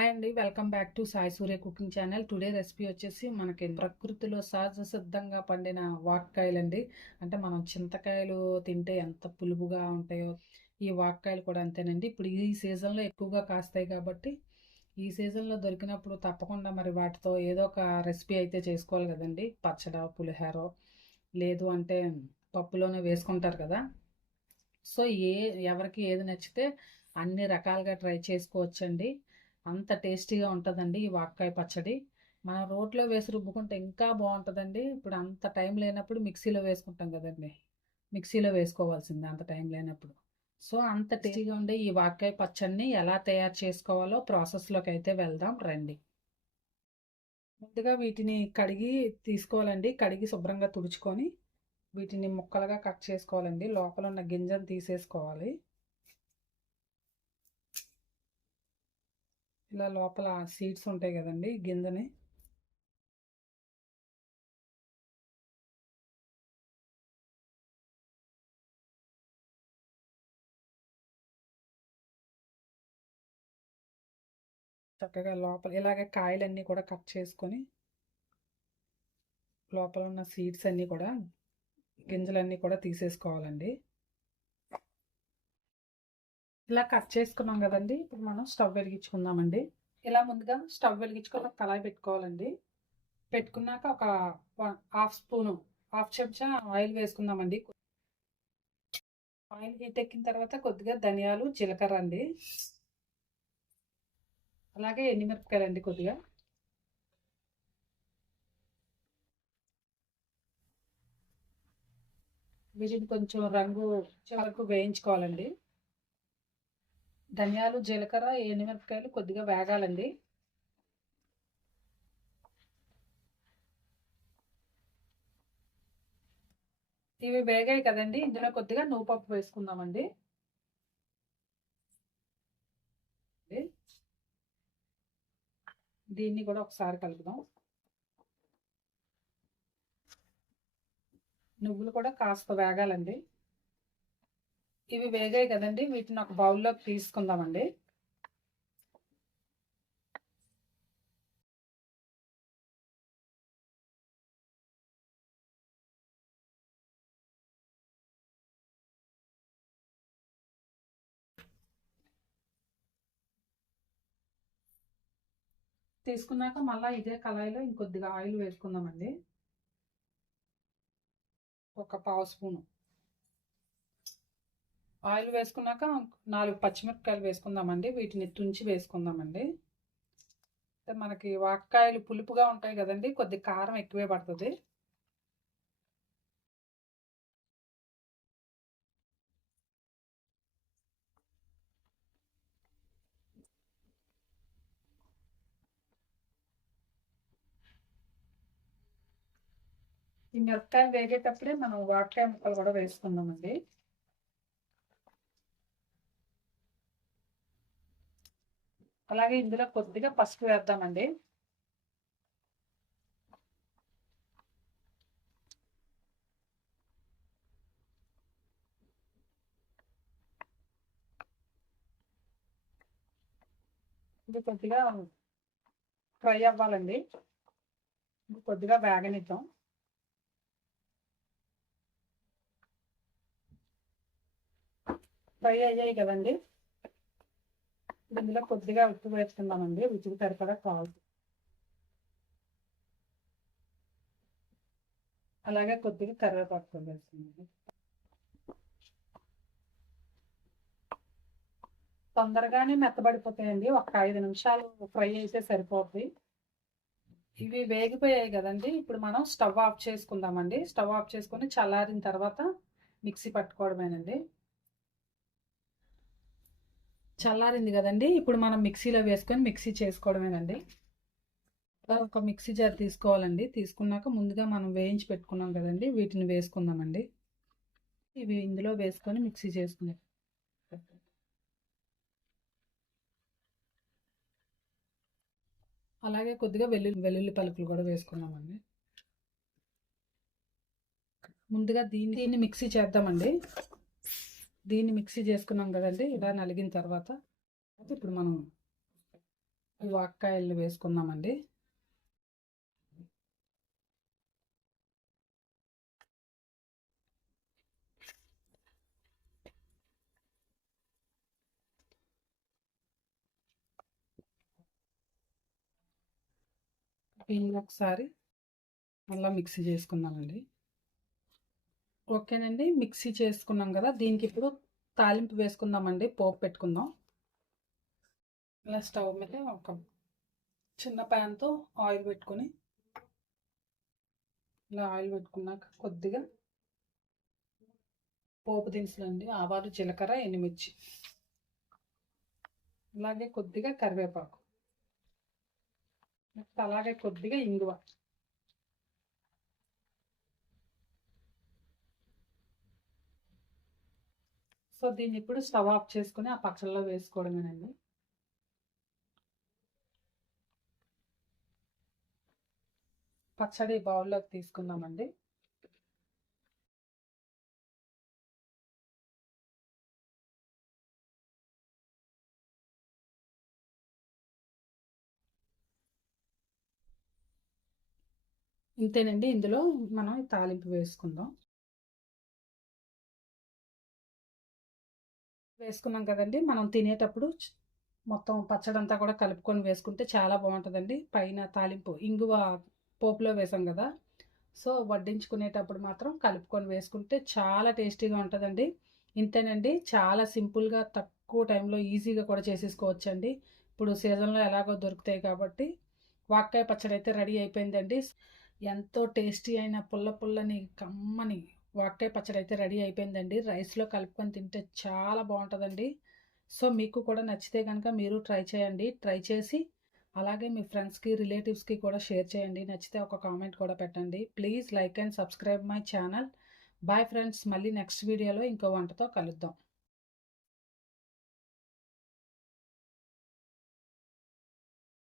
Hi అండి. Welcome back to Sai Surya cooking channel. Today recipe వచ్చేసి మనకి ప్రకృతిలో సహజ సిద్ధంగా పండిన వాక్కాయలండి. అంటే మనం చింతకాయలు తింటే ఎంత పులుపుగా ఉంటాయో ఈ వాక్కాయలు కూడా అంతేనండి. ఇప్పుడు ఈ సీజన్లో ఎక్కువగా కాస్తాయి కాబట్టి ఈ సీజన్లో దొరికినప్పుడు తప్పకుండా మరి వాటితో ఏదో ఒక రెసిపీ అయితే చేసుకోవాలి కదండి. పచ్చడ పులిహోర లేదు అంటే పప్పులోనే వేసుకుంటారు కదా. సో ఏ ఎవరికి ఏది నచ్చితే అన్ని రకాలుగా ట్రై చేసుకోవచ్చండి. అంత టేస్టీగా ఉంటుందండి ఈ వాక్కాయ పచ్చడి. మనం రోట్లో వేసి రుబ్బుకుంటే ఇంకా బాగుంటుందండి. ఇప్పుడు అంత టైం లేనప్పుడు మిక్సీలో వేసుకుంటాం కదండి. మిక్సీలో వేసుకోవాల్సింది అంత టైం లేనప్పుడు. సో అంత టేస్టీగా ఉండే ఈ వాక్కాయ పచ్చడిని ఎలా తయారు చేసుకోవాలో ప్రాసెస్లోకి అయితే వెళ్దాం రండి. ముందుగా వీటిని కడిగి తీసుకోవాలండి. కడిగి శుభ్రంగా తుడుచుకొని వీటిని ముక్కలుగా కట్ చేసుకోవాలండి. లోపల ఉన్న గింజను తీసేసుకోవాలి. ఇలా లోపల సీడ్స్ ఉంటాయి కదండి గింజని. చక్కగా లోపల ఇలాగే కాయలన్నీ కూడా కట్ చేసుకొని లోపల ఉన్న సీడ్స్ అన్నీ కూడా గింజలన్నీ కూడా తీసేసుకోవాలండి. ఇలా కట్ చేసుకున్నాం కదండి. ఇప్పుడు మనం స్టవ్ వెలిగించుకుందామండి. ఇలా ముందుగా స్టవ్ వెలిగించుకొని ఒక కళాయి పెట్టుకోవాలండి. పెట్టుకున్నాక ఒక హాఫ్ స్పూను హాఫ్ చెంచా ఆయిల్ వేసుకుందామండి. ఆయిల్ హీట్ ఎక్కిన తర్వాత కొద్దిగా ధనియాలు జీలకర్ర అండి. అలాగే ఎండుమిరపకాయలు అండి కొద్దిగా. వీటిని కొంచెం రంగు వరకు వేయించుకోవాలండి. ధనియాలు జీలకర్ర ఎండుమిరపకాయలు కొద్దిగా వేగాలండి. ఇవి వేగాయి కదండి ఇందులో కొద్దిగా నువ్వుపప్పు వేసుకుందామండి. దీన్ని కూడా ఒకసారి కలుపుదాం. నువ్వులు కూడా కాస్త వేగాలండి. ఇవి వేగాయి కదండి. వీటిని ఒక బౌల్లోకి తీసుకుందామండి. తీసుకున్నాక మళ్ళీ ఇదే కళాయిలో ఇంకొద్దిగా ఆయిల్ వేసుకుందామండి. ఒక పావు స్పూను. ఆయిల్ వేసుకున్నాక నాలుగు పచ్చిమిరపకాయలు వేసుకుందామండి. వీటిని తుంచి వేసుకుందామండి. మనకి వాక్కాయలు పులుపుగా ఉంటాయి కదండి కొద్ది కారం ఎక్కువే పడుతుంది. ఈ మిరపకాయలు వేగేటప్పుడే మనం వాక్కాయ ముక్కలు కూడా వేసుకుందామండి. అలాగే ఇందులో కొద్దిగా పసుపు వేద్దామండి. ఇది కొద్దిగా ఫ్రై అవ్వాలండి. కొద్దిగా వేగనిద్దాం. ఫ్రై అయ్యాయి కదండి. ఇందులో కొద్దిగా ఉప్పు వేసుకుందామండి రుచికి సరిపడా కావాలి అలాగే కొద్దిగా కరివేపాకు వేసుకుందాం తొందరగానే మెత్తబడిపోతాయండి ఒక ఐదు నిమిషాలు ఫ్రై అయితే సరిపోద్ది. ఇవి వేగిపోయాయి కదండి ఇప్పుడు మనం స్టవ్ ఆఫ్ చేసుకుందామండి. స్టవ్ ఆఫ్ చేసుకొని చల్లారిన తర్వాత మిక్సీ పట్టుకోవడమేనండి. చల్లారింది కదండి. ఇప్పుడు మనం మిక్సీలో వేసుకొని మిక్సీ చేసుకోవడమేనండి. ఒక మిక్సీ జార్ తీసుకోవాలండి. తీసుకున్నాక ముందుగా మనం వేయించి పెట్టుకున్నాం కదండి. వీటిని వేసుకుందామండి. ఇవి ఇందులో వేసుకొని మిక్సీ చేసుకున్నాం అలాగే కొద్దిగా వెల్లుల్లి వెల్లుల్లి పలుకులు కూడా వేసుకున్నామండి ముందుగా దీన్ని దీన్ని మిక్సీ చేద్దామండి. దీన్ని మిక్సీ చేసుకున్నాం కదండి ఇలా నలిగిన తర్వాత ఇప్పుడు మనం ఈ వాక్కాయలు వేసుకుందామండి. దీన్ని ఒకసారి మళ్ళీ మిక్సీ చేసుకుందామండి. ఓకేనండి. మిక్సీ చేసుకున్నాం కదా దీనికి ఇప్పుడు తాలింపు వేసుకుందామండి. పోపు పెట్టుకుందాం. ఇలా స్టవ్ మీద ఒక చిన్న ప్యాన్తో ఆయిల్ పెట్టుకొని ఇలా ఆయిల్ పెట్టుకున్నాక కొద్దిగా పోపు దినుసులు అండి. ఆవాలు జీలకర్ర ఎండుమిర్చి. అలాగే కొద్దిగా కరివేపాకు. అలాగే కొద్దిగా ఇంగువ. సో దీన్ని ఇప్పుడు స్టవ్ ఆఫ్ చేసుకుని ఆ పచ్చళ్ళలో వేసుకోవడమేనండి. పచ్చడి బౌల్లోకి తీసుకుందామండి. ఇంతేనండి. ఇందులో మనం తాలింపు వేసుకుందాం. వేసుకున్నాం కదండి. మనం తినేటప్పుడు మొత్తం పచ్చడంతా కూడా కలుపుకొని వేసుకుంటే చాలా బాగుంటుందండి. పైన తాలింపు ఇంగువ పోపులో వేసాం కదా. సో వడ్డించుకునేటప్పుడు మాత్రం కలుపుకొని వేసుకుంటే చాలా టేస్టీగా ఉంటుందండి. ఇంతేనండి చాలా సింపుల్గా తక్కువ టైంలో ఈజీగా కూడా చేసేసుకోవచ్చండి. ఇప్పుడు సీజన్లో ఎలాగో దొరుకుతాయి కాబట్టి వాక్కాయ పచ్చడి అయితే రెడీ అయిపోయిందండి. ఎంతో టేస్టీ అయిన పుల్ల పుల్లని కమ్మని వాటే పచ్చడి అయితే రెడీ అయిపోయిందండి. రైస్లో కలుపుకొని తింటే చాలా బాగుంటుందండి సో మీకు కూడా నచ్చితే కనుక మీరు ట్రై చేయండి. ట్రై చేసి అలాగే మీ ఫ్రెండ్స్కి రిలేటివ్స్కి కూడా షేర్ చేయండి. నచ్చితే ఒక కామెంట్ కూడా పెట్టండి. Please like and subscribe my channel. Bye friends మళ్ళీ నెక్స్ట్ వీడియోలో ఇంకో వంటతో కలుద్దాం.